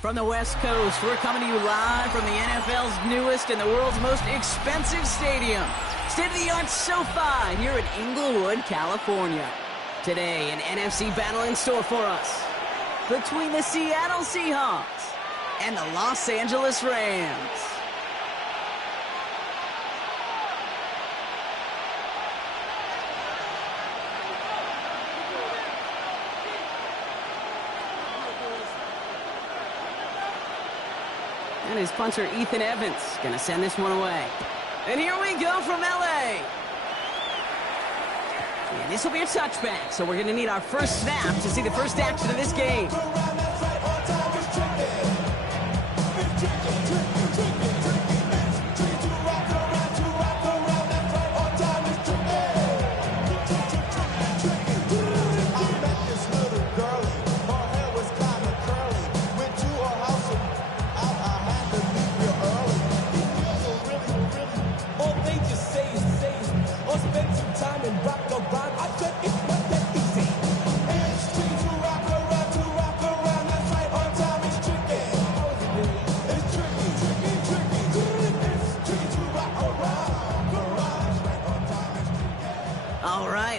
From the West Coast, we're coming to you live from the NFL's newest and the world's most expensive stadium, state-of-the-art SoFi here in Inglewood, California. Today, an NFC battle in store for us between the Seattle Seahawks and the Los Angeles Rams. And his punter, Ethan Evans, going to send this one away. And here we go from L.A. And this will be a touchback, so we're going to need our first snap to see the first action of this game.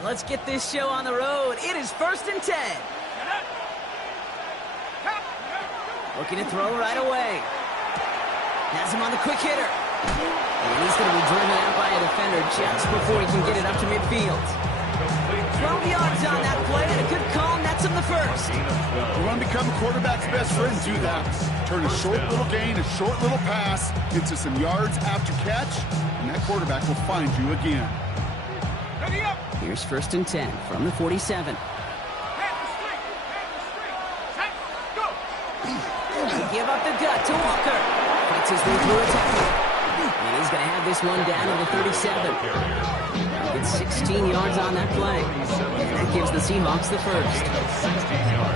Let's get this show on the road. It is 1st and 10. Looking to throw right away. Has him on the quick hitter. And he's going to be driven out by a defender just before he can get it up to midfield. 12 yards on that play, and a good call nets him the first. You want to become a quarterback's best friend, do that. Turn a short little gain, a short little pass into some yards after catch, and that quarterback will find you again. Here's 1st and 10 from the 47. Give up the gut to Walker. Fights his way through a tackle. And he's going to have this one down to the 37. Gets 16 yards on that play. And that gives the Seahawks the first.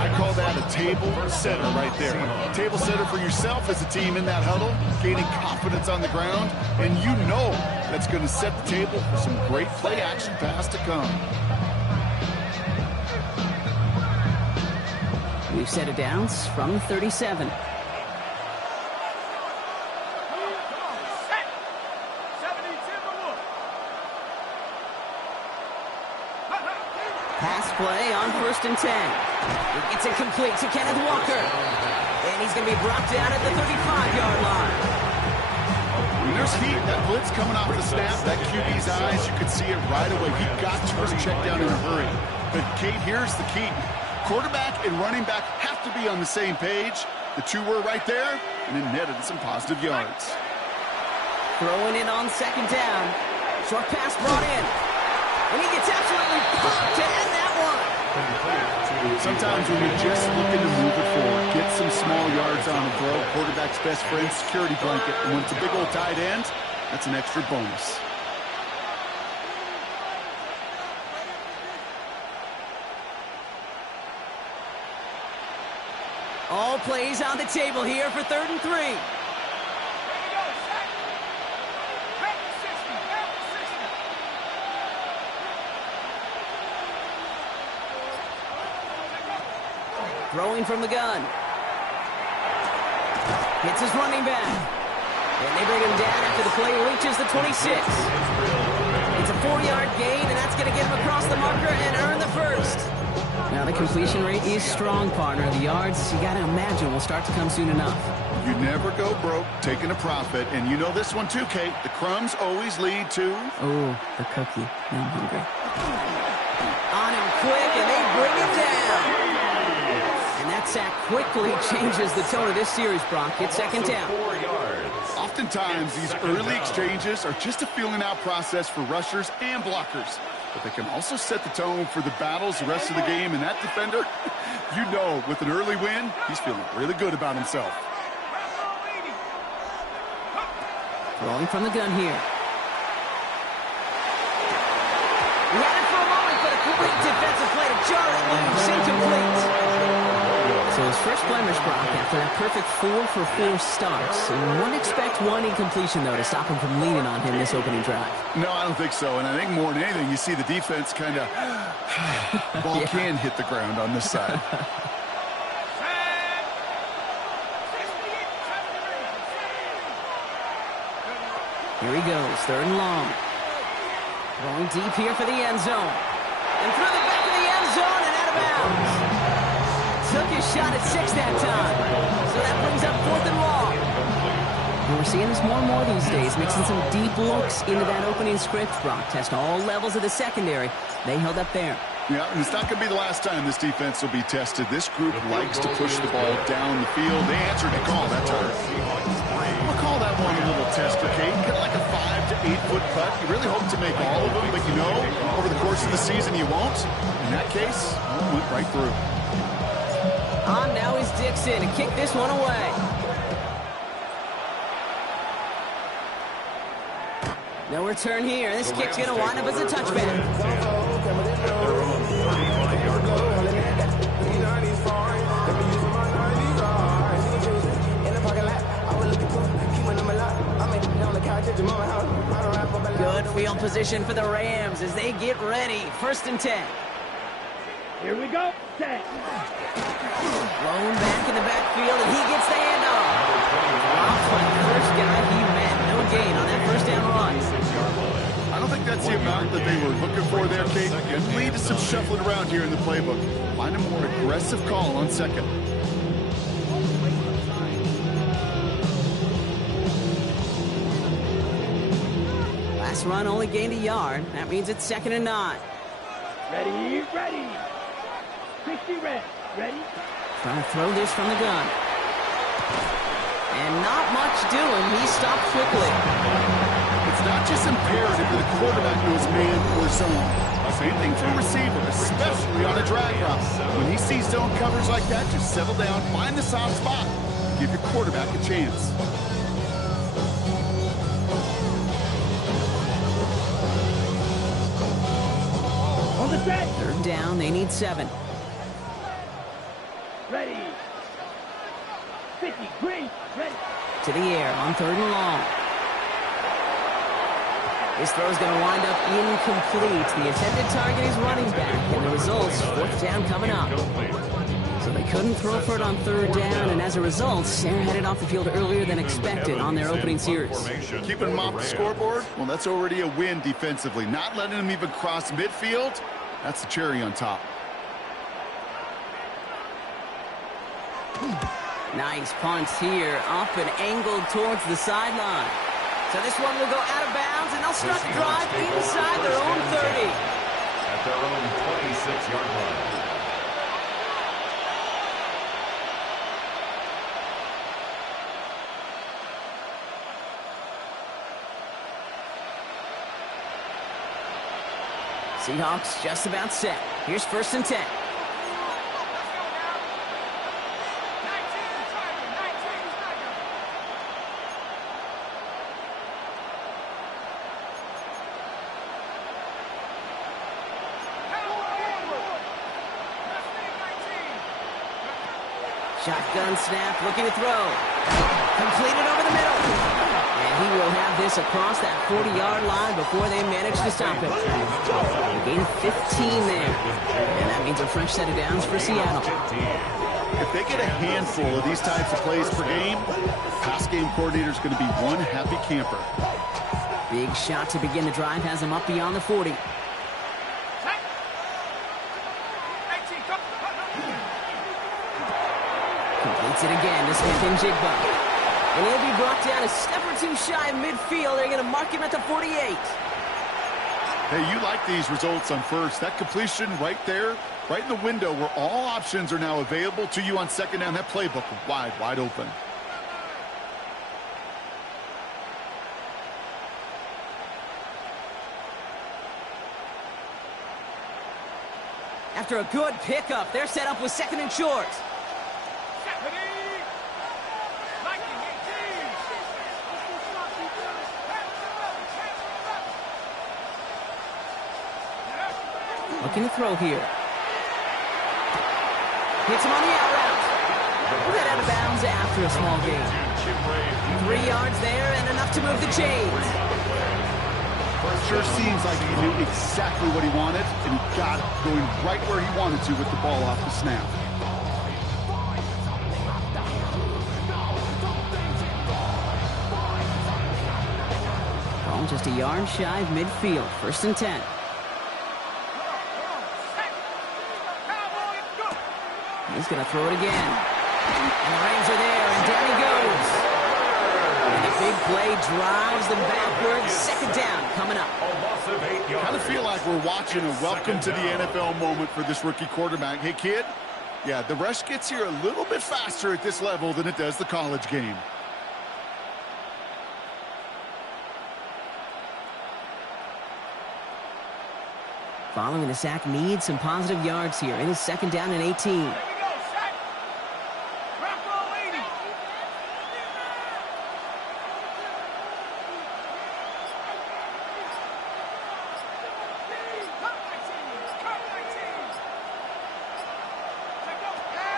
I call that a table setter right there. Table setter for yourself as a team in that huddle, gaining confidence on the ground, and you know that's going to set the table for some great play action pass to come. We've set it down from the 37. Pass play on 1st and 10. It's incomplete to Kenneth Walker. And he's going to be brought down at the 35-yard line. When there's heat, that blitz coming off the snap, that QB's eyes, you could see it right away. He got to his check down in a hurry. But, Kate, here's the key. Quarterback and running back have to be on the same page. The two were right there, and it netted some positive yards. Throwing it on 2nd down. Short pass brought in. And he gets absolutely pumped to end that one. Sometimes when you're just looking to move it forward, get some small yards on the throw, quarterback's best friend, security blanket. And when it's a big old tight end, that's an extra bonus. All plays on the table here for 3rd and 3. Throwing from the gun. Hits his running back. And they bring him down after the play reaches the 26. It's a 4-yard gain, and that's going to get him across the marker and earn the first. Now the completion rate is strong, partner. The yards, you got to imagine, will start to come soon enough. You never go broke taking a profit. And you know this one too, Kate. The crumbs always lead to... Oh, the cookie. Now I'm hungry. On him quick, and they bring him down. That sack quickly changes the tone of this series, Brock. It's 2nd down. Oftentimes, these early exchanges are just a feeling out process for rushers and blockers. But they can also set the tone for the battles the rest of the game. And that defender, you know, with an early win, he's feeling really good about himself. Throwing from the gun here. He had it for a moment, but a great defensive play to jar it loose. Incomplete. So his first blemish, Brock, after that perfect 4 for 4 starts. And wouldn't expect one incompletion, though, to stop him from leaning on him this opening drive. No, I don't think so. And I think more than anything, you see the defense kind of... ball can hit the ground on this side. Here he goes, 3rd and long. Throwing deep here for the end zone. And through the back of the end zone and out of bounds. Took his shot at 6 that time. So that brings up 4th and long. And we're seeing this more and more these days, mixing some deep looks into that opening script. Brock test all levels of the secondary. They held up there. Yeah, and it's not going to be the last time this defense will be tested. This group likes to push the ball down the field. They answered the call that time. We'll call that one a little tester, Kate. Kind of like a 5 to 8 foot putt. You really hope to make all of them, but you know, over the course of the season, you won't. In that case, one went right through. On now is Dixon to kick this one away. No return here. This kick's going to wind up as a touchback. Good field position for the Rams as they get ready. 1st and 10. Here we go. 10. Blown back in the backfield, and he gets the handoff. Dropped by the first guy he met. No gain on that 1st down run. I don't think that's the amount that they were looking for there, Kate. It lead to some shuffling around here in the playbook. Find a more aggressive call on 2nd. Last run only gained a yard. That means it's 2nd and 9. Ready, ready. 60 red. Ready. Trying to throw this from the gun. And not much doing. He stopped quickly. It's not just imperative that a quarterback knows man or zone. Same thing for a receiver, especially on a drag route. When he sees zone coverage like that, just settle down, find the soft spot. Give your quarterback a chance. On the set. 3rd down, they need 7. Ready. 50, green, ready. To the air on 3rd and long. This throw is going to wind up incomplete. The intended target is running back, and the results, 4th down coming up. So they couldn't throw for it on 3rd down, and as a result, they're headed off the field earlier than expected on their opening series. Keeping them off the scoreboard? Well, that's already a win defensively. Not letting them even cross midfield, that's the cherry on top. Nice punt here, up and angled towards the sideline. So this one will go out of bounds, and they'll start the drive inside their own 30. At their own 26-yard line. Seahawks just about set. Here's 1st and 10. Shotgun snap, looking to throw. Completed over the middle. And he will have this across that 40-yard line before they manage to stop it. They gain 15 there. And that means a fresh set of downs for Seattle. If they get a handful of these types of plays per game, pass game coordinator is going to be one happy camper. Big shot to begin the drive has them up beyond the 40. Completes it again to Smith-Njigba. And he'll be brought down a step or two shy of midfield. They're going to mark him at the 48. Hey, you like these results on 1st. That completion right there, right in the window where all options are now available to you on 2nd down. That playbook wide open. After a good pickup, they're set up with 2nd and short. Looking to throw here. Hits him on the out route. Right out of bounds after a small gain. 3 yards there and enough to move the chains. Sure seems like he knew exactly what he wanted, and he got it going right where he wanted to with the ball off the snap. down just a yard shy of midfield. 1st and 10. He's going to throw it again. And the Rams are there, and down he goes. And the big play drives them backwards. 2nd down coming up. Kind of feel like we're watching a welcome to the NFL moment for this rookie quarterback. Hey, kid, yeah, the rush gets here a little bit faster at this level than it does the college game. Following the sack needs some positive yards here. It is 2nd down and 18.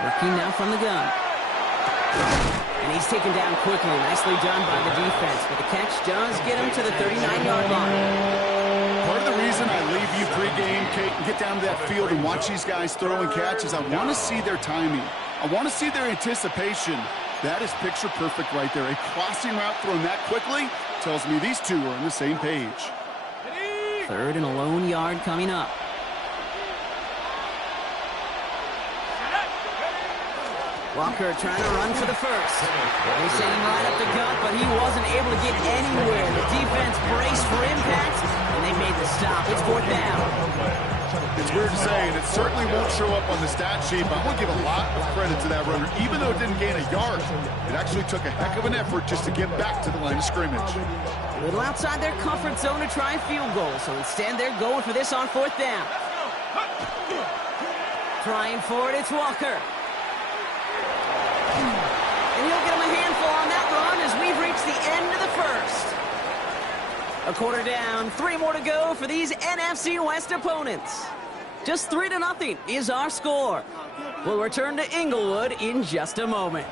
Working now from the gun. And he's taken down quickly. Nicely done by the defense. But the catch does get him to the 39-yard line. Part of the reason I leave you pregame, Kate, and get down to that field and watch these guys throw and catch is I want to see their timing. I want to see their anticipation. That is picture perfect right there. A crossing route thrown that quickly tells me these two are on the same page. 3rd and a lone yard coming up. Walker trying to run for the 1st. They sent him right up the gut, but he wasn't able to get anywhere. The defense braced for impact, and they made the stop. It's 4th down. It's weird to say, and it certainly won't show up on the stat sheet, but I'm going to give a lot of credit to that runner. Even though it didn't gain a yard, it actually took a heck of an effort just to get back to the line of scrimmage. A little outside their comfort zone to try a field goal, so instead they're going for this on 4th down. Trying for it, it's Walker. And he'll get him a handful on that run as we've reached the end of the 1st. A quarter down, 3 more to go for these NFC West opponents. Just 3-0 is our score. We'll return to Inglewood in just a moment.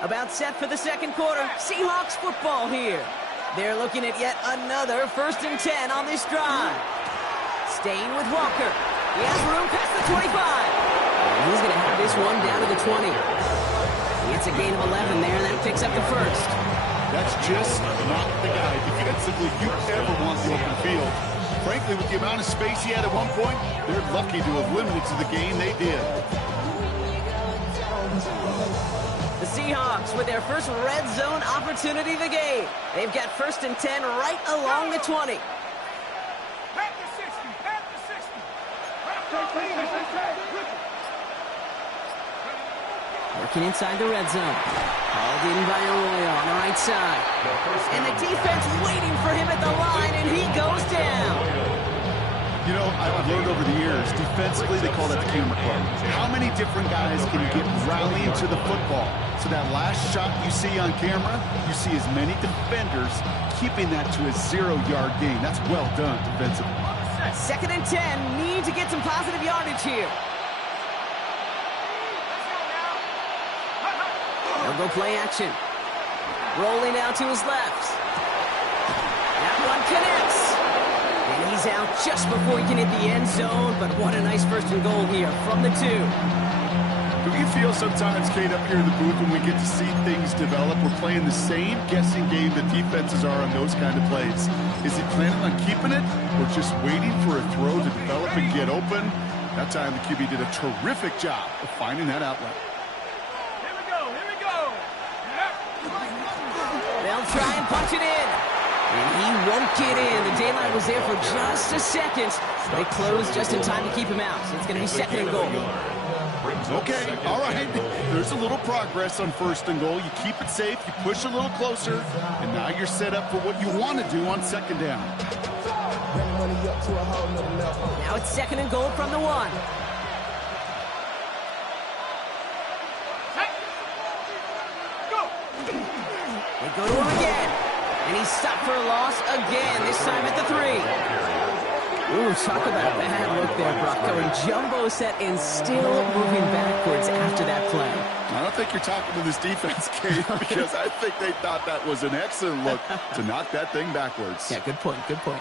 About set for the 2nd quarter. Seahawks football here. They're looking at yet another 1st and 10 on this drive. Staying with Walker. He has room past the 25. And he's going to have this one down to the 20. It's a gain of 11 there, and that picks up the 1st. That's just not the guy defensively you ever want the open field. Frankly, with the amount of space he had at one point, they're lucky to have limited to the game they did. The Seahawks with their first red zone opportunity of the game. They've got 1st and 10 right along the 20. Back to 60. Back to 60. Working inside the red zone. Hauled in by Arroyo on the right side. And the defense waiting for him at the line, and he goes down. You know, I've learned over the years, defensively, they call that the camera club. How many different guys can you get rallying to the football? So that last shot you see on camera, you see as many defenders keeping that to a 0-yard gain. That's well done defensively. 2nd and 10, need to get some positive yardage here. They'll go play action. Rolling out to his left. That one connects. And he's out just before he can hit the end zone, but what a nice 1st and goal here from the 2. Do you feel sometimes, Kate, up here in the booth when we get to see things develop, we're playing the same guessing game that defenses are on those kind of plays? Is he planning on keeping it or just waiting for a throw to develop and get open? That time the QB did a terrific job of finding that outlet. Here we go. Here we go. They'll try and punch it in. And he won't get in. The daylight was there for just a second. They closed just in time to keep him out. So it's going to be 2nd and goal. Okay, all right. There's a little progress on 1st and goal. You keep it safe, you push a little closer, and now you're set up for what you want to do on 2nd down. Now it's 2nd and goal from the 1. They go to him again. And he's stopped for a loss again, this time at the 3. Ooh, talk about a bad look there, Brock. Going jumbo set and still moving backwards after that play. I don't think you're talking to this defense, Kate, because I think they thought that was an excellent look to knock that thing backwards. Yeah, good point, good point.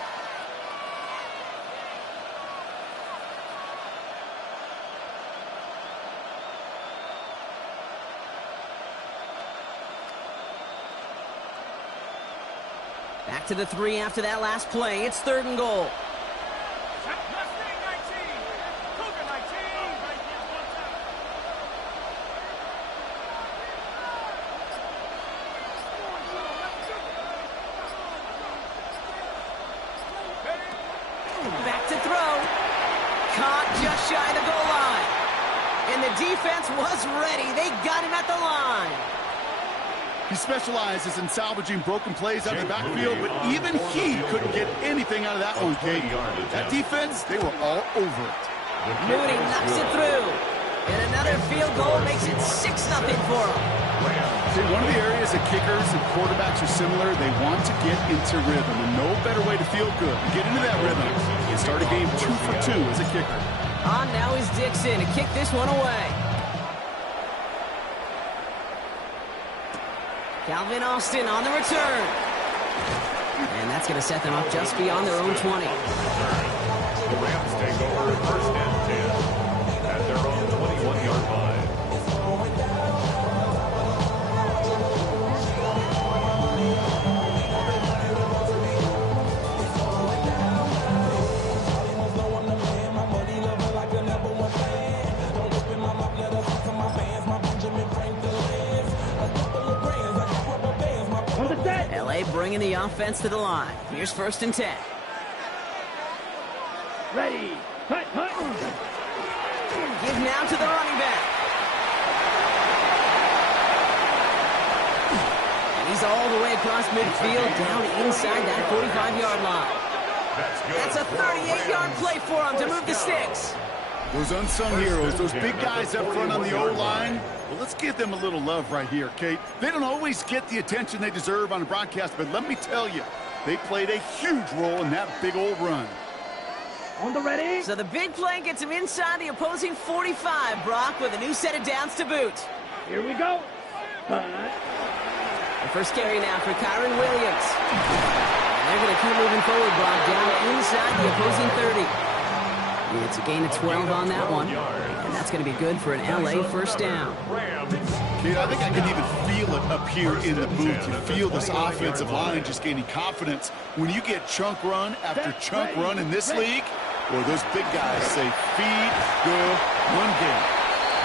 Back to the 3 after that last play. It's 3rd and goal. Mustang 19. Cougar 19. Back to throw. Caught just shy of the goal line. And the defense was ready. They got him at the line. He specializes in salvaging broken plays out of the backfield, but even he couldn't get anything out of that one, Kate. That defense, they were all over it. Mooney knocks it through. And another field goal makes it 6-0 for him. See, one of the areas that kickers and quarterbacks are similar, they want to get into rhythm, and no better way to feel good than get into that rhythm and start a game 2 for 2 as a kicker. On now is Dixon to kick this one away. Calvin Austin on the return. And that's going to set them up just beyond their own 20. The Rams take over 1st and 10 at their own 21-yard line. LA bringing the offense to the line. Here's 1st and 10. Ready. Hut, hut. Give now to the running back. And he's all the way across midfield, down inside that 45-yard line. That's a 38-yard play for him to move the sticks. Those unsung heroes, those big guys up front on the O-line, well, let's give them a little love right here, Kate. They don't always get the attention they deserve on a broadcast, but let me tell you, they played a huge role in that big old run. On the ready. So the big play gets him inside the opposing 45, Brock, with a new set of downs to boot. Here we go. Hut. The first carry now for Kyron Williams. And they're going to keep moving forward, Brock, down inside the opposing 30. It's a gain of 12 on that one, and that's going to be good for an LA first down. Kate, I think I can even feel it up here in the booth. You feel this offensive line just gaining confidence. When you get chunk run after chunk run in this league, well, those big guys say, feed the run game.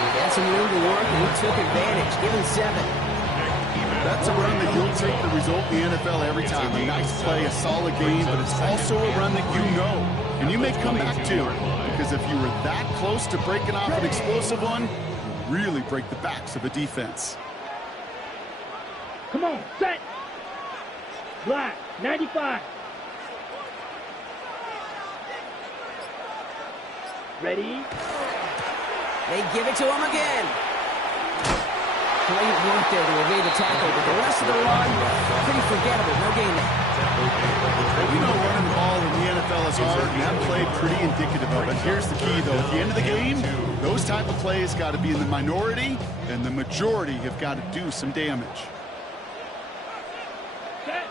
He had some room to work, and he took advantage. Give him 7. That's a run that you'll take the result in the NFL every time. A nice play, a solid game, but it's also a run that you know, and you may come back to. Because if you were that close to breaking off an explosive one, you really break the backs of a defense. Come on, set. Black, 95. Ready. They give it to him again. Great work there to evade the tackle, but the rest of the run, pretty forgettable. No gain there. You know, running the ball in the NFL is hard, and that play pretty indicative of it. Here's the key, though. At the end of the game, those type of plays got to be in the minority, and the majority have got to do some damage. Set.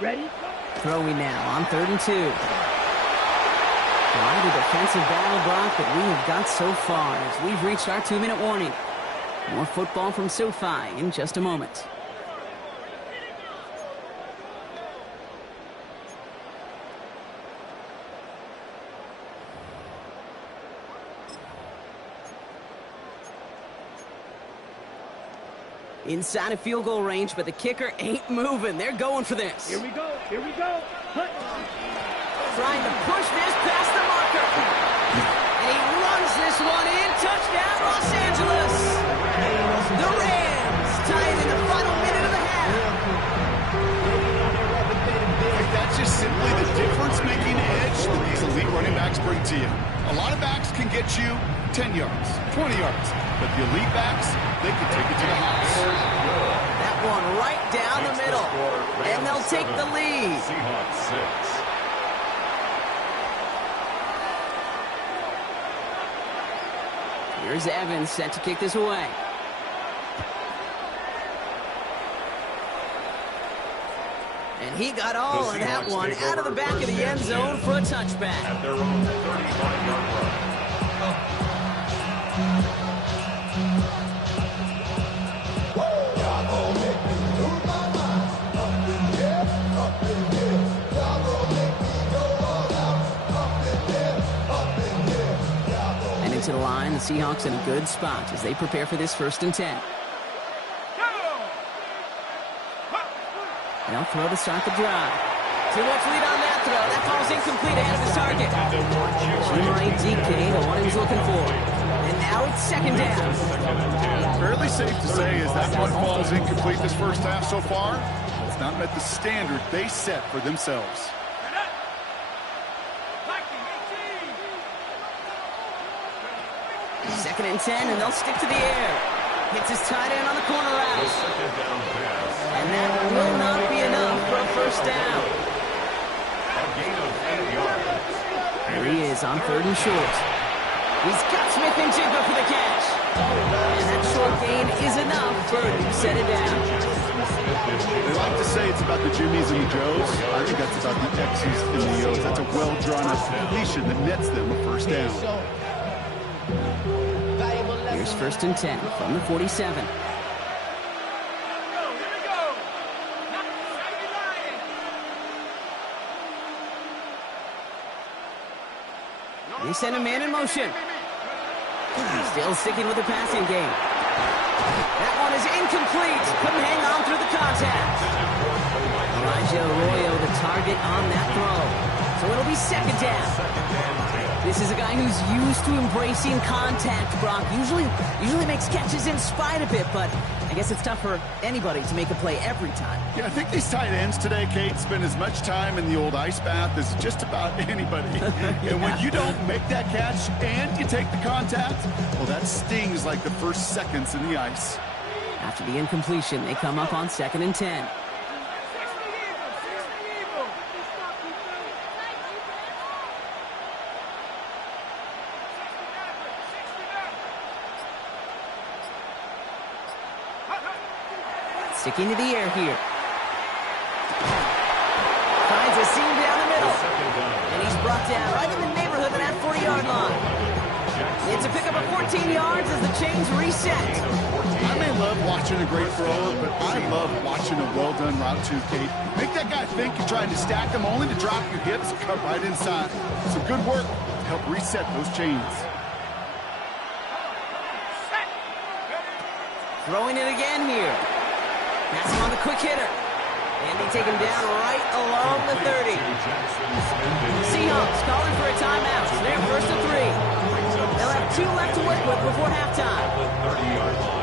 Ready. Throwing now on 3rd and 2. Quite a defensive battle, Brock, that we have got so far as we've reached our 2-minute warning. More football from SoFi in just a moment. Inside of field goal range, but the kicker ain't moving. They're going for this. Here we go. Here we go. Hut. Trying to push this past the marker. And he runs this one in. Touchdown, Los Angeles. The Rams tie it in the final minute of the half. That's just simply the difference-making edge that these elite running backs bring to you. A lot of backs can get you 10 yards, 20 yards, but the elite backs, they can take it to the house. That one right down the middle, and they'll take the lead. Seahawks 6. Here's Evans set to kick this away. And he got all of that one out of the back of the end zone for a touchback. At their own 35-yard line. and the Seahawks in a good spot as they prepare for this 1st and 10. They'll throw to start the drive. Too much lead on that throw. That ball's incomplete ahead of his target. Right DK, the one he was looking for. And now it's 2nd down. Fairly safe to say is that one falls incomplete this first half so far. It's not met the standard they set for themselves. 2nd and 10, and they'll stick to the air. Hits his tight end on the corner route. And that will not be enough for a 1st down. Here he is on 3rd and short. He's got Smith and Jigba for the catch. And that short gain is enough for a new set it down. They like to say it's about the Jimmies and the Joes. I think that's about the X's and the O's. That's a well-drawn-up completion that nets them a 1st down. Here's 1st and 10 from the 47. They send a man in motion. Still sticking with the passing game. That one is incomplete. Couldn't hang on through the contact. Elijah Arroyo, the target on that throw. So it'll be 2nd down. This is a guy who's used to embracing contact, Brock. Usually makes catches in spite of it, but I guess it's tough for anybody to make a play every time. Yeah, I think these tight ends today, Kate, spend as much time in the old ice bath as just about anybody. And when you don't make that catch and you take the contact, well, that stings like the first seconds in the ice. After the incompletion, they come up on 2nd and 10. Sticking to the air here. Finds a seam down the middle. And he's brought down right in the neighborhood of that 40-yard line. It's a pickup of 14 yards as the chains reset. I may love watching a great thrower, but I love watching a well-done route too, Kate. Make that guy think you're trying to stack them only to drop your hips and cut right inside. Some good work to help reset those chains. Throwing it again here. That's him on the quick hitter. And they take him down right along the 30. Seahawks calling for a timeout. So they're 1st and 3. They'll have 2 left to work with before halftime.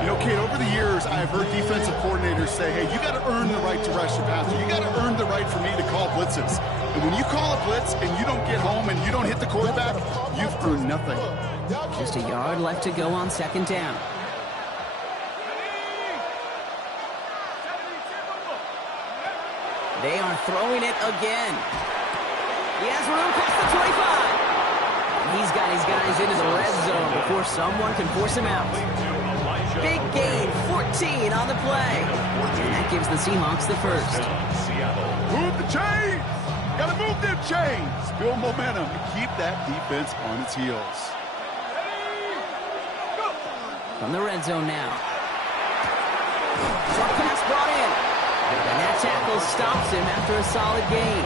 You know, Kate, over the years, I've heard defensive coordinators say, hey, you got to earn the right to rush your passer. You got to earn the right for me to call blitzes. And when you call a blitz and you don't get home and you don't hit the quarterback, you've earned nothing. Just a yard left to go on 2nd down. They are throwing it again. He has room past the 25. And he's got his guys into the red zone before someone can force him out. Big gain, 14 on the play. And that gives the Seahawks the 1st. Move the chains! Gotta move them chains! Build momentum and keep that defense on its heels. From the red zone now. Short pass brought in. And that tackle stops him after a solid gain.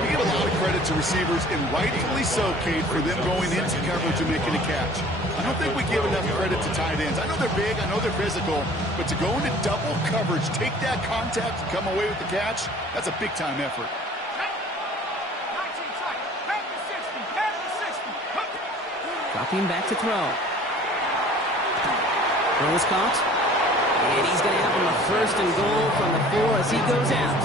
We give a lot of credit to receivers, and rightfully so, Kate, for them going into coverage and making a catch. I don't think we give enough credit to tight ends. I know they're big, I know they're physical, but to go into double coverage, take that contact, and come away with the catch, that's a big-time effort. Dropping back to throw. Throw is caught. And he's going to have him a 1st and goal from the 4 as he goes out.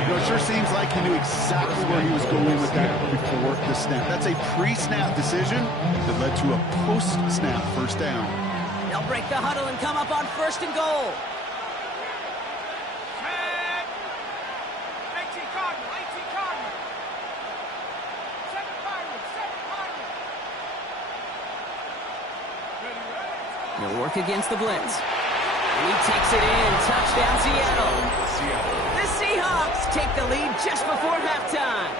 You know, it sure seems like he knew exactly where he was going with that before the snap. That's a pre-snap decision that led to a post-snap 1st down. They'll break the huddle and come up on 1st and goal. They'll work against the blitz. And he takes it in. Touchdown, Seattle. The Seahawks take the lead just before halftime.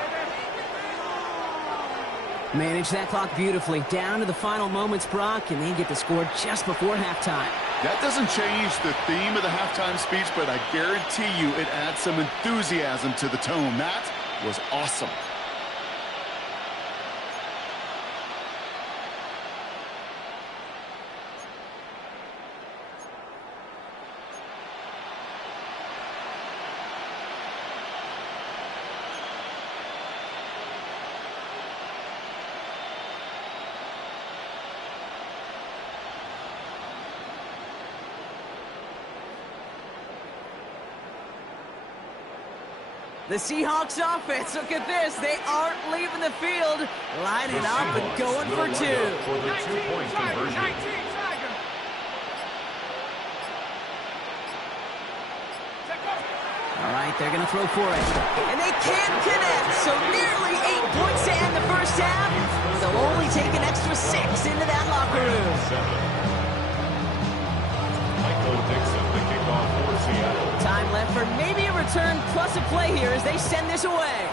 Manage that clock beautifully. Down to the final moments, Brock, and they get the score just before halftime. That doesn't change the theme of the halftime speech, but I guarantee you it adds some enthusiasm to the tone. That was awesome. The Seahawks offense, look at this. They aren't leaving the field, lining up and going for two. For the 2-point conversion. All right, they're going to throw for it. And they can't connect, so nearly 8 points to end the first half. They'll only take an extra 6 into that locker room. The kickoff for Seattle. Time left for maybe a return plus a play here as they send this away.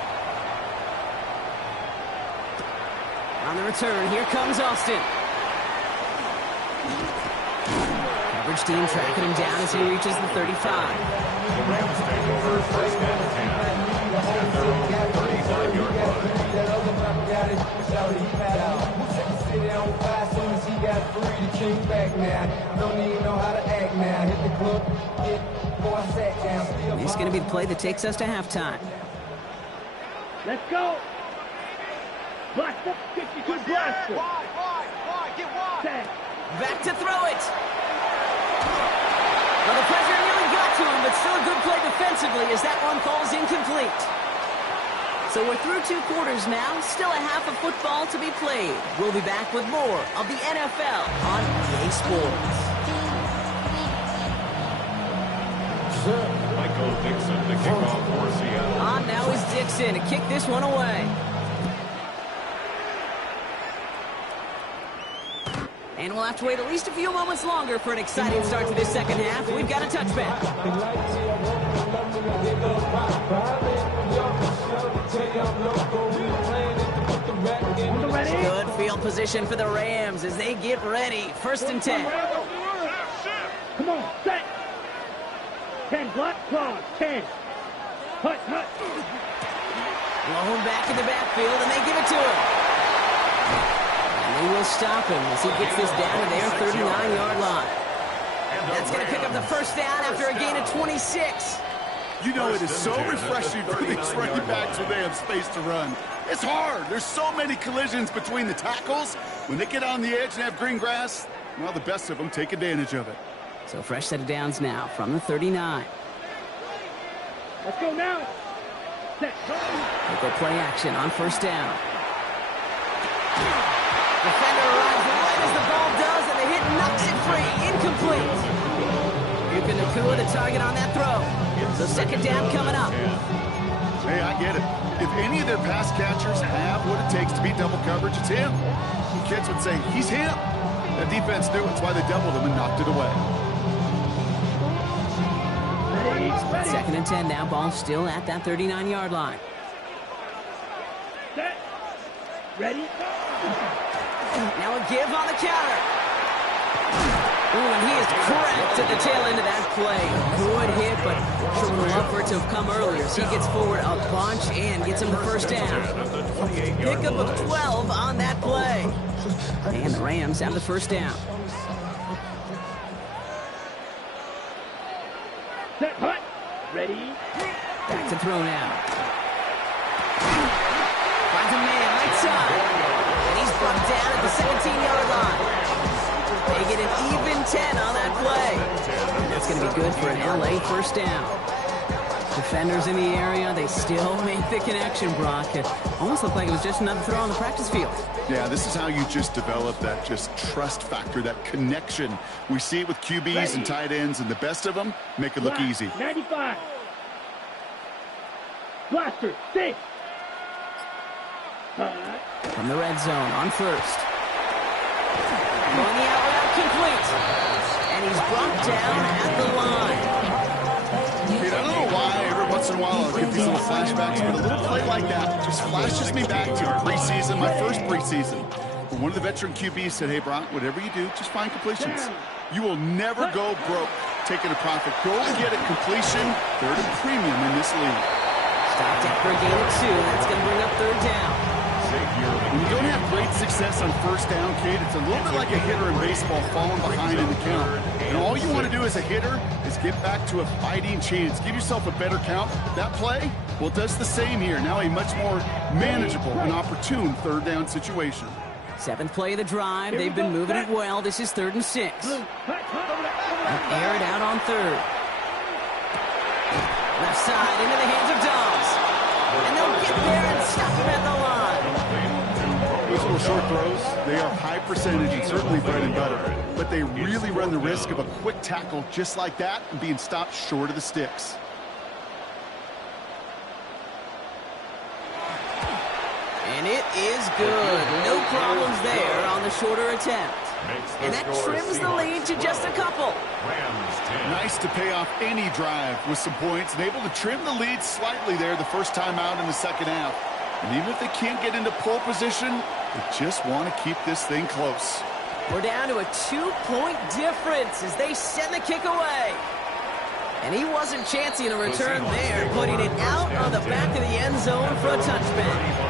On the return, here comes Austin. Coverage team tracking him down as he reaches the 35. The Rams take over first and 10 at their own 35-yard line. This is going to be the play that takes us to halftime. Let's go. Blaster, 52 blaster. Get wide. Back to throw it. Well, the pressure nearly got to him, but still a good play defensively as that one falls incomplete. So we're through 2 quarters now, still a half of football to be played. We'll be back with more of the NFL on EA Sports. Michael Dixon, the kickoff for Seattle. On now is Dixon to kick this one away. And we'll have to wait at least a few moments longer for an exciting start to this second half. We've got a touchback. Good field position for the Rams as they get ready. 1st and 10. Come on, set. 10, block, claw, 10. Hut. Blown back in the backfield, and they give it to him. And they will stop him as he gets this down to their 39-yard line. That's going to pick up the first down after a gain of 26. You know, it is so refreshing for these running backs when they have space to run. It's hard. There's so many collisions between the tackles. When they get on the edge and have green grass, well, the best of them take advantage of it. So fresh set of downs now from the 39. Let's go now. Set. They go play action on 1st down. Defender arrives right as the ball does, and the hit knocks it free. Incomplete. Yuka Nakua, the target on that throw. So 2nd down coming up. Hey, I get it. If any of their pass catchers have what it takes to beat double coverage, it's him. The kids would say, he's him. That defense knew it's why they doubled him and knocked it away. 2nd and 10 now. Ball still at that 39-yard line. Set. Ready. Now a give on the counter. Ooh, and he is cracked at the tail end of that play. Good hit, but sure would love for it to have come earlier. So he gets forward a bunch and gets him the 1st down. Pickup of 12 on that play. And the Rams have the 1st down. Set. Hut. Ready. Back to throw now. Finds a man right side. And he's brought down at the 17-yard line. They get an even 10 on that play. And that's going to be good for an LA 1st down. Defenders in the area, they still make the connection, Brock. It almost looked like it was just another throw on the practice field. Yeah, this is how you just develop that just trust factor, that connection. We see it with QBs and tight ends, and the best of them make it look easy. 95. Blaster, 6. From the red zone on 1st. Going the out route complete. And he's brought down at the line. I don't know why every once in a while I'll get these little flashbacks, but a little play like that just flashes me back to preseason, my first preseason. When one of the veteran QBs said, hey, Brock, whatever you do, just find completions. You will never go broke taking a profit. Go get a completion. They're at a premium in this league. Stopped after a gain of 2. That's going to bring up 3rd down. When you don't have great success on 1st down, Kate, it's a little bit like a hitter in baseball falling behind in the count. And all you want to do as a hitter is get back to a fighting chance. Give yourself a better count. That play, well, it does the same here. Now a much more manageable and opportune 3rd down situation. 7th play of the drive. They've been moving it well. This is 3rd and 6. Air it out on 3rd. Left side into the hands of Dobbs. And they'll get there and stop him at the line. Those little short throws, they are high percentage and certainly bread and butter. But they really run the risk of a quick tackle just like that and being stopped short of the sticks. And it is good. No problems there on the shorter attempt. And that trims the lead to just a couple. Nice to pay off any drive with some points and able to trim the lead slightly there the first time out in the second half. And even if they can't get into pole position, they just want to keep this thing close. We're down to a 2-point difference as they send the kick away. And he wasn't chancing a return there, putting it out on the back of the end zone for a touchback.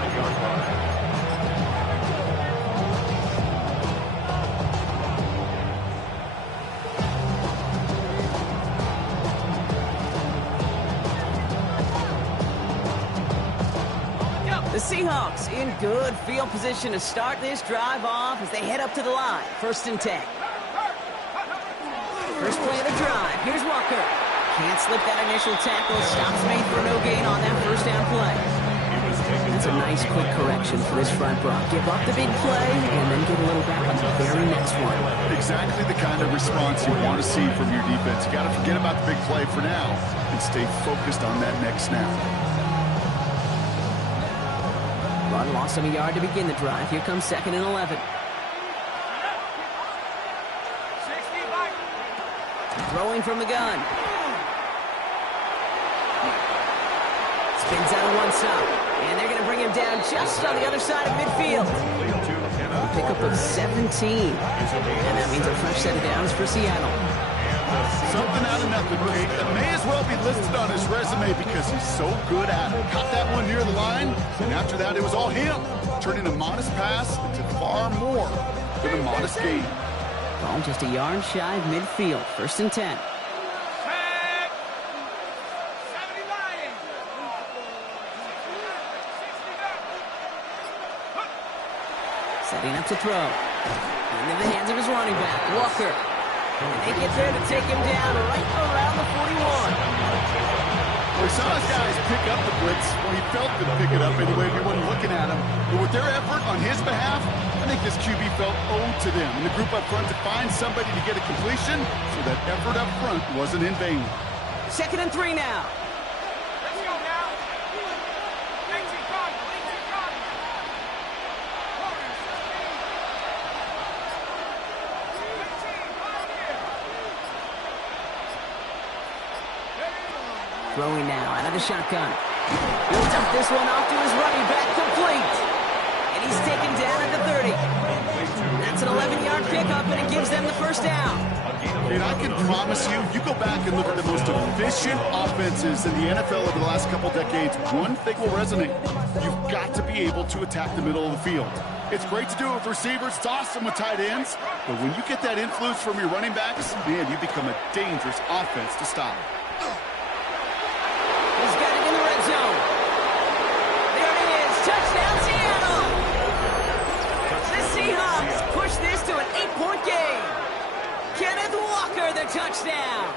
The Seahawks in good field position to start this drive off as they head up to the line. 1st and 10. First play of the drive. Here's Walker. Can't slip that initial tackle. Stops made for no gain on that first down play. That's a nice quick correction for this front block. Give up the big play and then get a little back on the very next one. Exactly the kind of response you want to see from your defense. You got to forget about the big play for now and stay focused on that next snap. Run loss of a yard to begin the drive. Here comes 2nd and 11. Throwing from the gun. Spins out of one side. And they're going to bring him down just on the other side of midfield. A pickup of 17. And that means a fresh set of downs for Seattle. Something out of nothing, Kate, that may as well be listed on his resume because he's so good at it. Caught that one near the line, and after that it was all him, turning a modest pass into far more than a modest gain. Ball just a yard shy of midfield. 1st and 10. Setting up to throw. Into the hands of his running back, Walker. And they get there to take him down right around the 41. Well, we saw his guys pick up the blitz. Well, he felt them pick it up anyway. We weren't looking at him. But with their effort on his behalf, I think this QB felt owed to them. And the group up front to find somebody to get a completion so that effort up front wasn't in vain. 2nd and 3 now. Let's go now. 18 Cardinals. 18 Cardinals. Throwing now out of the shotgun. He'll dump this one off to his running back, complete. And he's taken down at the 30. That's an 11-yard pickup, and it gives them the first down. And I can promise you, you go back and look at the most efficient offenses in the NFL over the last couple decades, one thing will resonate. You've got to be able to attack the middle of the field. It's great to do it with receivers. It's awesome with tight ends. But when you get that influence from your running backs, man, you become a dangerous offense to stop. He's got it in the red zone. There it is. Touchdown, Seattle. The Seahawks push this to an 8-point game. Kenneth Walker, the touchdown.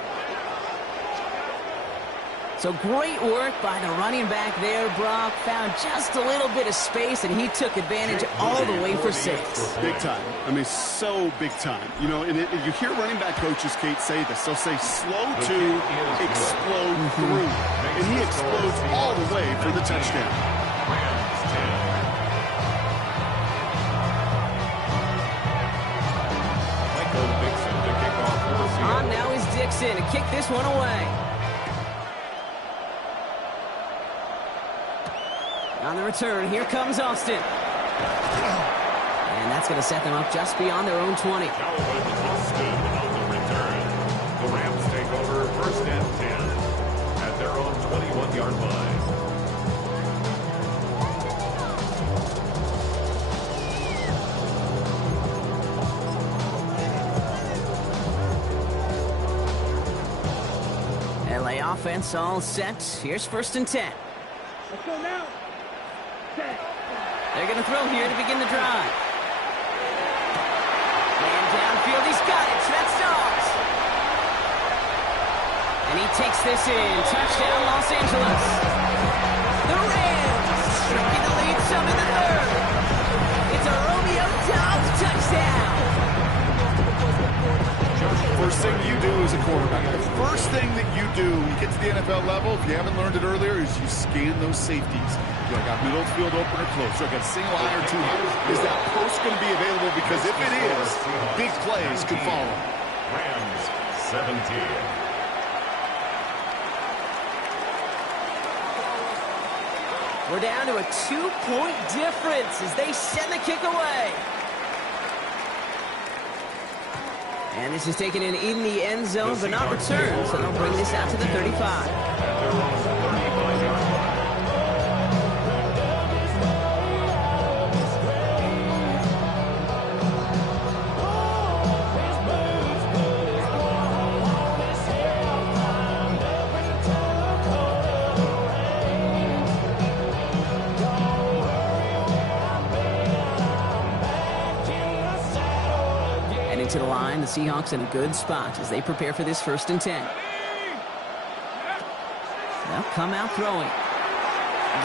So great work by the running back there, Brock. Found just a little bit of space, and he took advantage all the way for 6. Big time. I mean, so big time. You know, and you hear running back coaches, Kate, say this. They'll say slow to explode through. And he explodes all the way for the touchdown. On now is Dixon to kick this one away. On the return, here comes Austin. And that's going to set them up just beyond their own 20. Austin on the return. The Rams take over 1st and 10 at their own 21-yard line. LA offense all set. Here's 1st and 10. Let's go now. Set. They're going to throw here to begin the drive. And downfield, he's got it. That's Dobbs. And he takes this in. Touchdown, Los Angeles. The Rams some in the third. It's a Romeo Doubs touchdown. First thing you do as a quarterback, the first thing that you do when you get to the NFL level, if you haven't learned it earlier, is you scan those safeties. Do I got middle field open or close? Do I got single high or two high? Is that post going to be available? Because if it is, big plays could follow. Rams 17. We're down to a 2-point difference as they send the kick away. And this is taken in the end zone, but not returned, so they'll bring this out to the 35. To the line, the Seahawks in a good spot as they prepare for this 1st and 10. They'll come out throwing.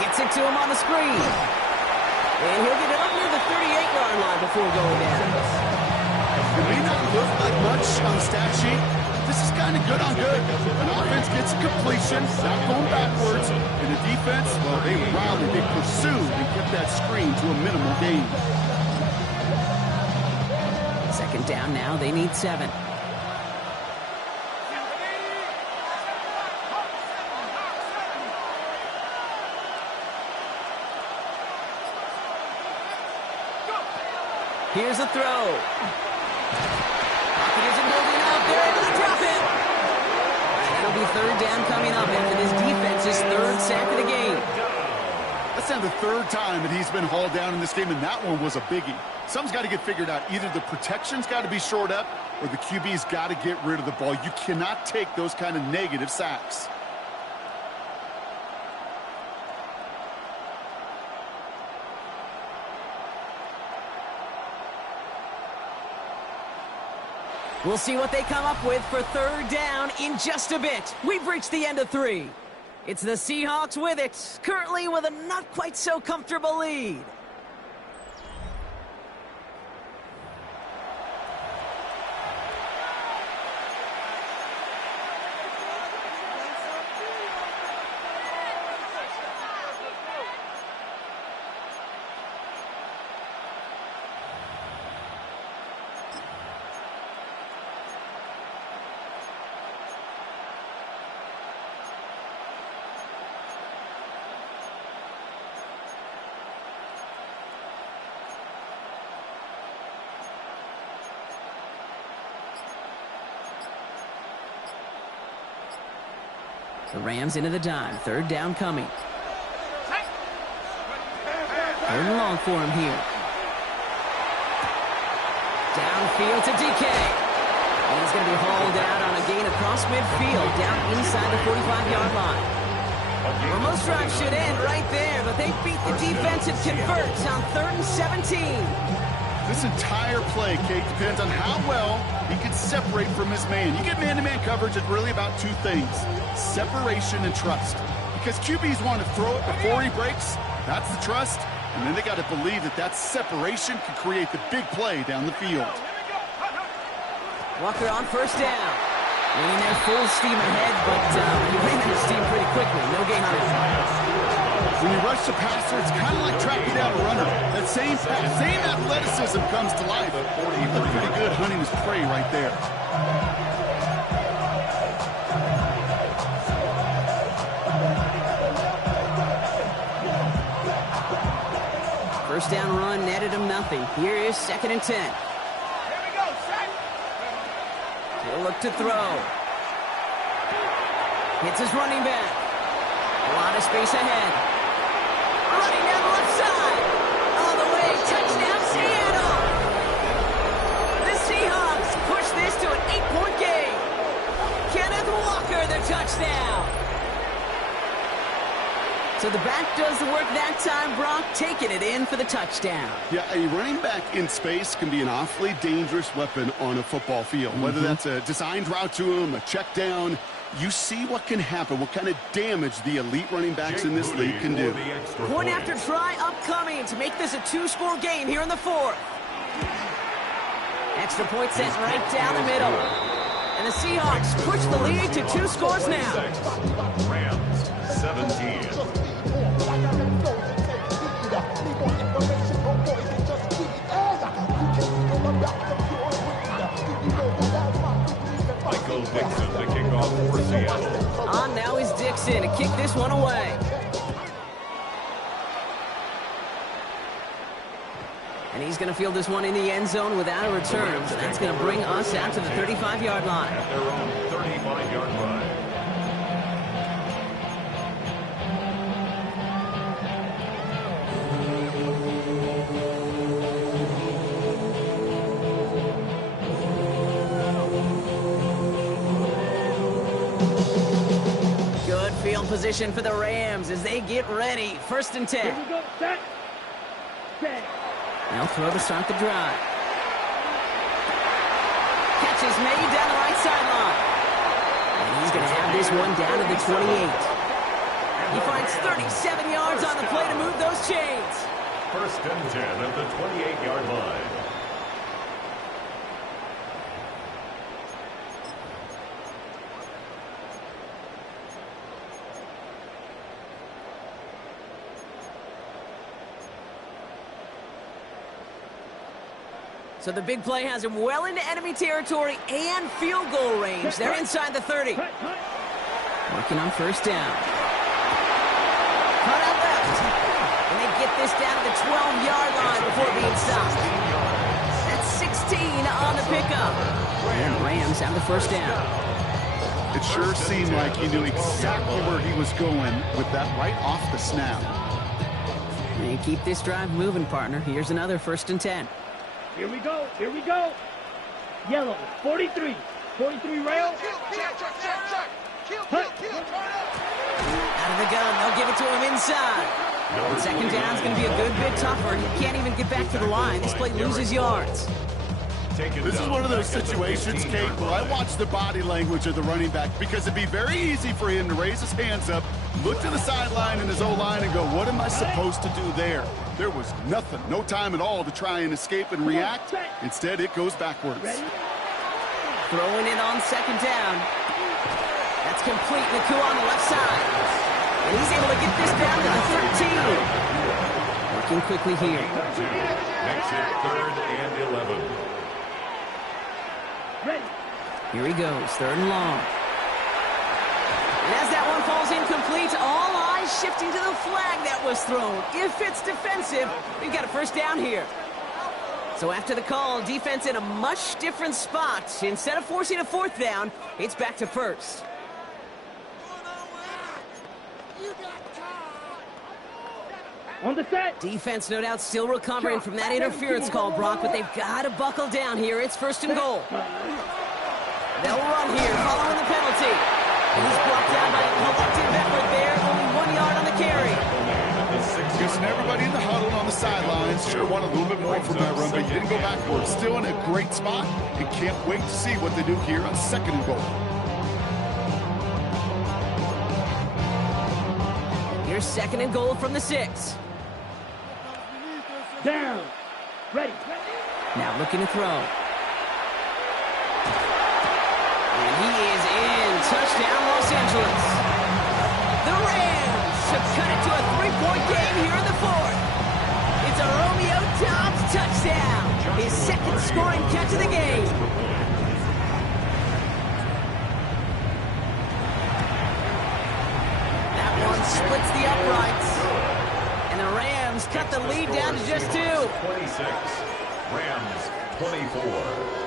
Gets it to him on the screen. And he'll get it up near the 38-yard line before going down. It may not look like much on the stat sheet. This is kind of good on good. An offense gets a completion, not going backwards. And the defense, well, they rallied, they pursued, and kept that screen to a minimal gain. 2nd down now, they need 7. Here's a throw. Pocket isn't holding up. They're able to drop it. And that'll be 3rd down coming up after this defense's 3rd sack of the game. That's now the 3rd time that he's been hauled down in this game, and that one was a biggie. Something's got to get figured out. Either the protection's got to be shored up or the QB's got to get rid of the ball. You cannot take those kind of negative sacks. We'll see what they come up with for 3rd down in just a bit. We've reached the end of 3. It's the Seahawks with it, currently with a not quite so comfortable lead. The Rams into the dime. 3rd down coming. 3rd and long for him here. Downfield to DK. And he's going to be hauled out on a gain across midfield, down inside the 45-yard line. Well, most drives should end right there, but they beat the defense and converts on 3rd and 17. This entire play, Kate, depends on how well he can separate from his man. You get man-to-man coverage, it's really about 2 things, separation and trust. Because QBs want to throw it before he breaks, that's the trust, and then they got to believe that that separation can create the big play down the field. Walker on 1st down. Running there full steam ahead, but he ran out of steam pretty quickly. No gain on it. When you rush the passer, it's kind of like tracking down a runner. That same athleticism comes to life. He looked pretty good hunting his prey right there. First down run netted him nothing. Here is 2nd and 10. Here we go, set. He'll look to throw. Hits his running back. A lot of space ahead. Running down the left side. All the way. Touchdown, Seattle. The Seahawks push this to an 8-point game. Kenneth Walker, the touchdown. So the back does the work that time, Brock, taking it in for the touchdown. Yeah, a running back in space can be an awfully dangerous weapon on a football field. Whether that's a designed route to him, a check down, You see what can happen, what kind of damage the elite running backs in this league can do. Point after try upcoming to make this a two-score game here in the fourth. Extra point sent right down the middle. And the Seahawks push the lead to 2 scores now. Rams 17. Michael Dixon to kick off for Seattle. On now is Dixon to kick this one away. And he's going to field this one in the end zone without a return. So that's going to bring us out to the 35-yard line. At their own 35-yard line. Good field position for the Rams as they get ready. 1st and 10. Here we go. Set. Set. They'll throw to start the drive. Catch is made down the right sideline. And he's going to have this one down to the 28. He finds 37 yards on the play to move those chains. 1st and 10 at the 28-yard line. So the big play has him well into enemy territory and field goal range. They're inside the 30. Working on 1st down. Cut out left. And they get this down to the 12-yard line before being stopped. That's 16 on the pickup. And the Rams have the 1st down. It sure seemed like he knew exactly where he was going with that right off the snap. And keep this drive moving, partner. Here's another 1st and 10. Here we go. Here we go. Yellow. 43. 43 rail. Out of the gun. They'll give it to him inside. And 2nd down's going to be a good bit tougher. He can't even get back to the line. This play loses yards. This is one of those situations, Kate, where I watch the body language of the running back because it'd be very easy for him to raise his hands up, look to the sideline and his O-line and go, what am I supposed to do there? There was nothing, no time at all to try and escape and react. Instead, it goes backwards. Throwing it on 2nd down. That's complete. Naku on the left side. And he's able to get this down to the 13. Working quickly here. Makes it 3rd and 11. Ready. Here he goes, 3rd and long. And as that one falls incomplete, all eyes shifting to the flag that was thrown. If it's defensive, we've got a 1st down here. So after the call, defense in a much different spot. Instead of forcing a 4th down, it's back to 1st. On the set. Defense, no doubt, still recovering from that interference call, Brock, but they've got to buckle down here. It's 1st and goal. They'll run here, following the penalty. And he's brought down by a collective effort there. Only 1 yard on the carry. Just everybody in the huddle on the sidelines. Sure want a little bit more from that run, but he didn't go backwards. Still in a great spot, and can't wait to see what they do here on 2nd and goal. Here's 2nd and goal from the 6. Down. Ready. Now looking to throw. And he is in. Touchdown, Los Angeles. The Rams have cut it to a 3-point game here in the 4th. It's a Romeo Doubs touchdown. His 2nd scoring catch of the game. That one splits the uprights. And the Rams cut the lead down to just 2. 26. Rams 24.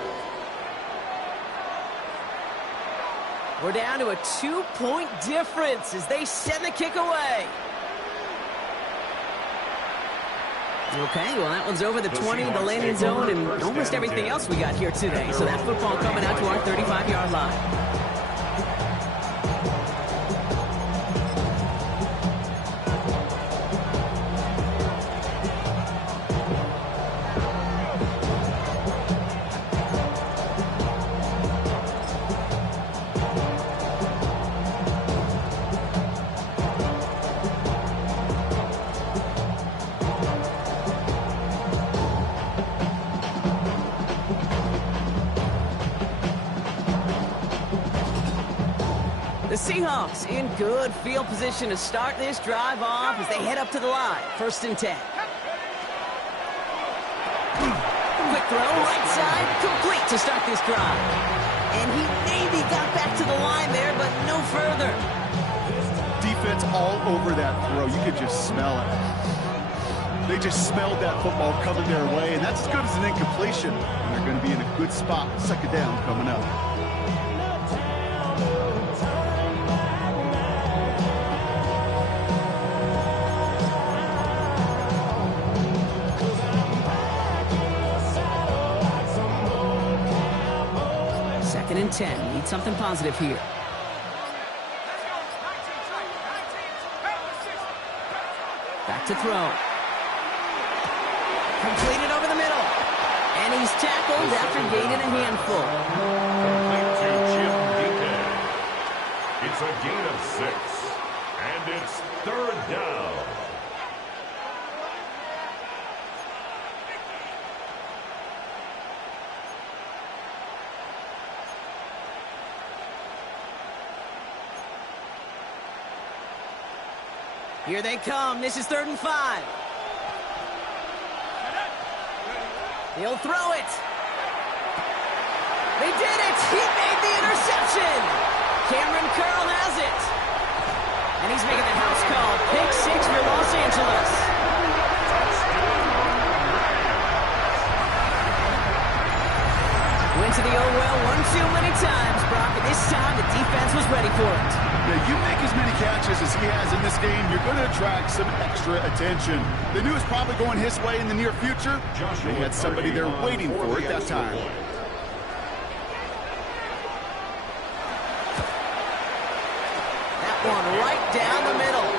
We're down to a 2-point difference as they send the kick away. Okay, well, that one's over the 20, the landing zone, and almost everything else we got here today. So that football coming out to our 35-yard line. Seahawks in good field position to start this drive off as they head up to the line. 1st and 10. Quick throw, right side, complete to start this drive. And he maybe got back to the line there, but no further. Defense all over that throw. You could just smell it. They just smelled that football coming their way, and that's as good as an incompletion. And they're going to be in a good spot. 2nd down coming up. Second and 10. Need something positive here. Back to throw. Completed over the middle. And he's tackled after gaining a handful. Complete to Jim DK. It's a gain of 6. And it's 3rd down. Here they come. This is 3rd and 5. He'll throw it. They did it. He made the interception. Cameron Curl has it. And he's making the house call. Pick 6 for Los Angeles. Went to the oh well one too many times, Brock, and this time the defense was ready for it. Yeah, you make as many catches as he has in this game, you're going to attract some extra attention. They knew it was probably going his way in the near future. They had somebody there waiting for it that time. That one right down the middle.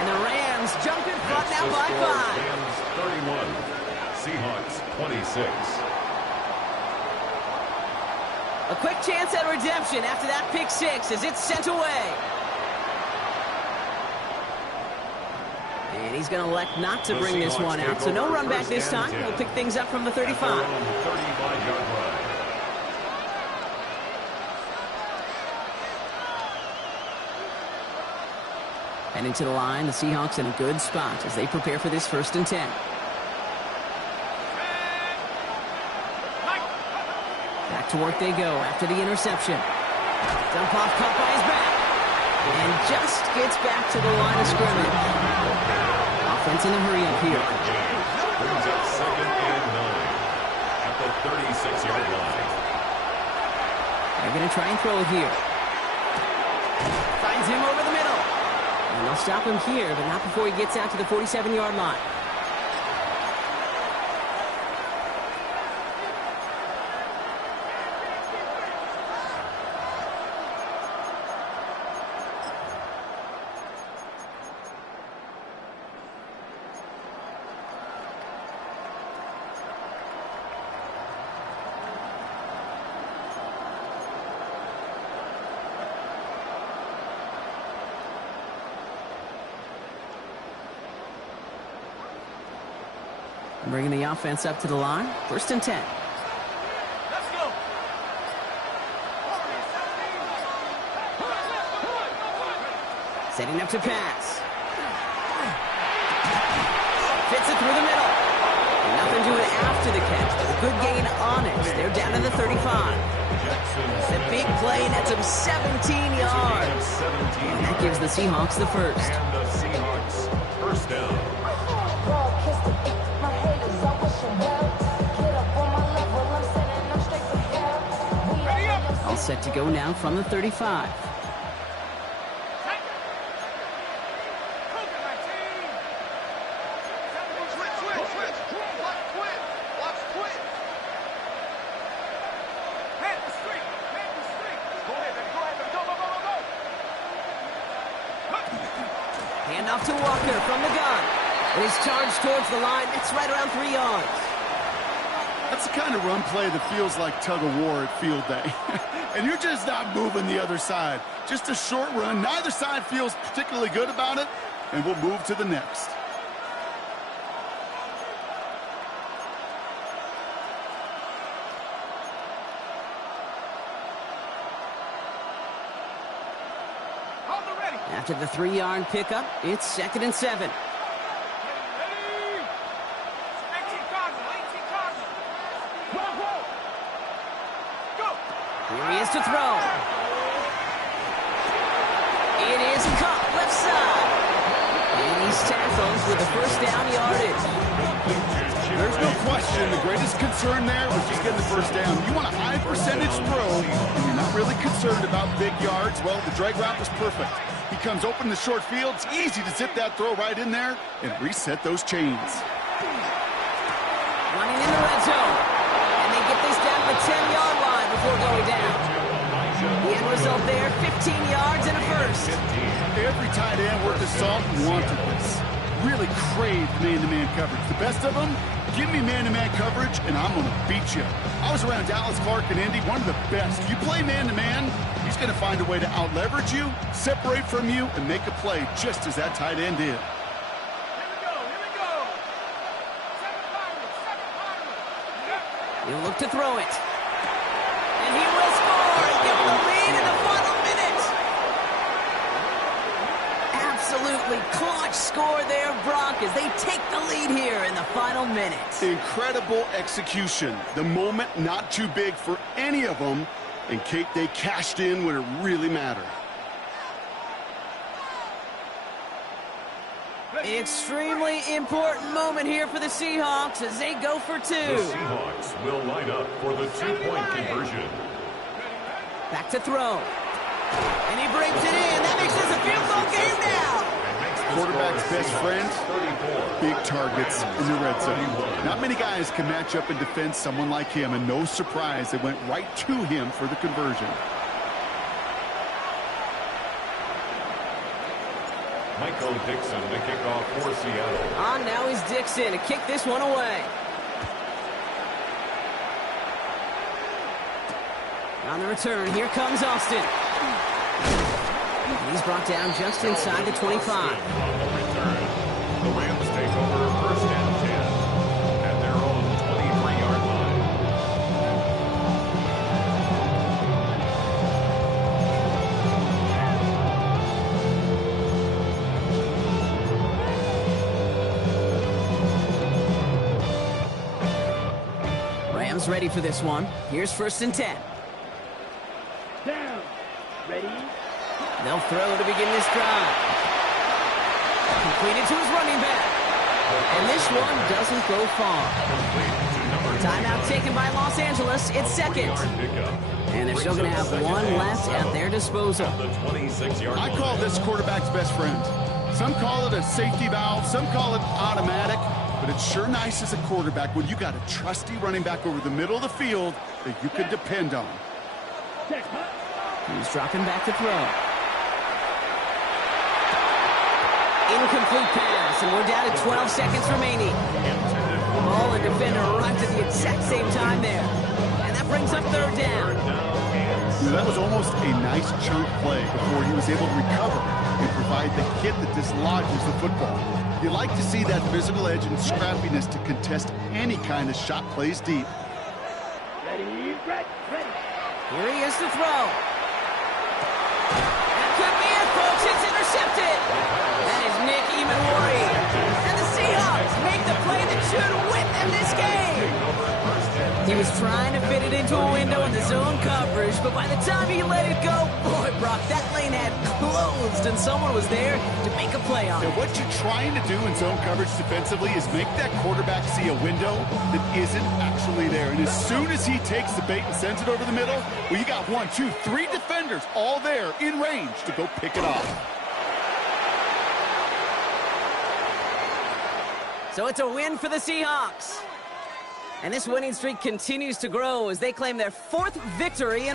And the Rams jump in front now by 5. Rams 31, Seahawks 26. A quick chance at redemption after that pick 6 as it's sent away. And he's going to elect not to bring this one out. So no run back this time. We'll pick things up from the 35. 35-yard line. Heading to the line, the Seahawks in a good spot as they prepare for this 1st and 10. Back to work they go after the interception. Dump off caught by his back. And just gets back to the line of scrimmage. Offense in a hurry up here. Brings up 2nd and 9 at the 36-yard line. They're going to try and throw it here. Finds him over the middle. And they'll stop him here, but not before he gets out to the 47-yard line. Bringing the offense up to the line. 1st and 10. Let's go. Setting up to pass. Fits it through the middle. And nothing doing after the catch, but a good gain on it. They're down to the 35. The big play nets him 17 yards. And that gives the Seahawks the 1st. And the Seahawks 1st down. All set to go now from the 35. Handoff to Walker from the gun. And he's charged towards the line. That's right around 3 yards. That's the kind of run play that feels like tug-of-war at field day. And you're just not moving the other side. Just a short run. Neither side feels particularly good about it. And we'll move to the next. After the 3-yard pickup, it's 2nd and 7. Ready? 18 Cardinal, 18 Cardinal. Go! Here he is to throw. It is caught left side. And he's tackled with the first down yardage. There's no question the greatest concern there was just getting the first down. You want a high percentage throw, and you're not really concerned about big yards. Well, the drag route was perfect. He comes open in the short field. It's easy to zip that throw right in there and reset those chains. Running in the red zone. And they get this down to the 10-yard line before going down. The end result there, 15 yards and a first. Every tight end worth his salt wanted this. Really craved man-to-man coverage. The best of them, give me man-to-man coverage, and I'm going to beat you. I was around Dallas Clark and Indy, one of the best. You play man-to-man, he's going to find a way to out-leverage you, separate from you, and make a play just as that tight end did. Here we go. Second Cardinal. Yep. He'll look to throw it. And he will score and give him the lead in the final minute. Absolutely clutch score there, Brock, as they take the lead here in the final minute. Incredible execution. The moment not too big for any of them. And Kate, they cashed in when it really mattered. Extremely important moment here for the Seahawks as they go for 2. The Seahawks will line up for the 2-point conversion. Back to throw. And he brings it in. That makes this a field goal game now. Quarterback's best friend, big targets in the red zone. Not many guys can match up and defend someone like him, and no surprise, they went right to him for the conversion. Michael Dixon to kick off for Seattle. On now is Dixon to kick this one away. On the return, here comes Austin. He's brought down just inside the 25. On the return, the Rams take over 1st and 10 at their own 23-yard line. Rams ready for this one. Here's 1st and 10. Down. Ready? They'll throw to begin this drive. Completed to his running back. And this one doesn't go far. Timeout taken by Los Angeles. It's 2nd. And they're still going to have one left at their disposal. I call this quarterback's best friend. Some call it a safety valve. Some call it automatic. But it's sure nice as a quarterback when you got a trusty running back over the middle of the field that you can depend on. He's dropping back to throw. Incomplete pass, and we're down to 12 seconds remaining. Ball and defender arrived at the exact same time there. And that brings up 3rd down. That was almost a nice chunk play before he was able to recover and provide the hit that dislodges the football. You like to see that physical edge and scrappiness to contest any kind of shot plays deep. Ready, ready. Here he is to throw. That could be it, folks. It's intercepted. That is Nick Imanwari. And the Seahawks make the play that should win them this game. He was trying to fit it into a window in the zone coverage, but by the time he let it go, boy, Brock, that lane had closed, and someone was there to make a play on it. And what you're trying to do in zone coverage defensively is make that quarterback see a window that isn't actually there. And as soon as he takes the bait and sends it over the middle, well, you got 1, 2, 3 defenders all there in range to go pick it off. So it's a win for the Seahawks. And this winning streak continues to grow as they claim their 4th victory in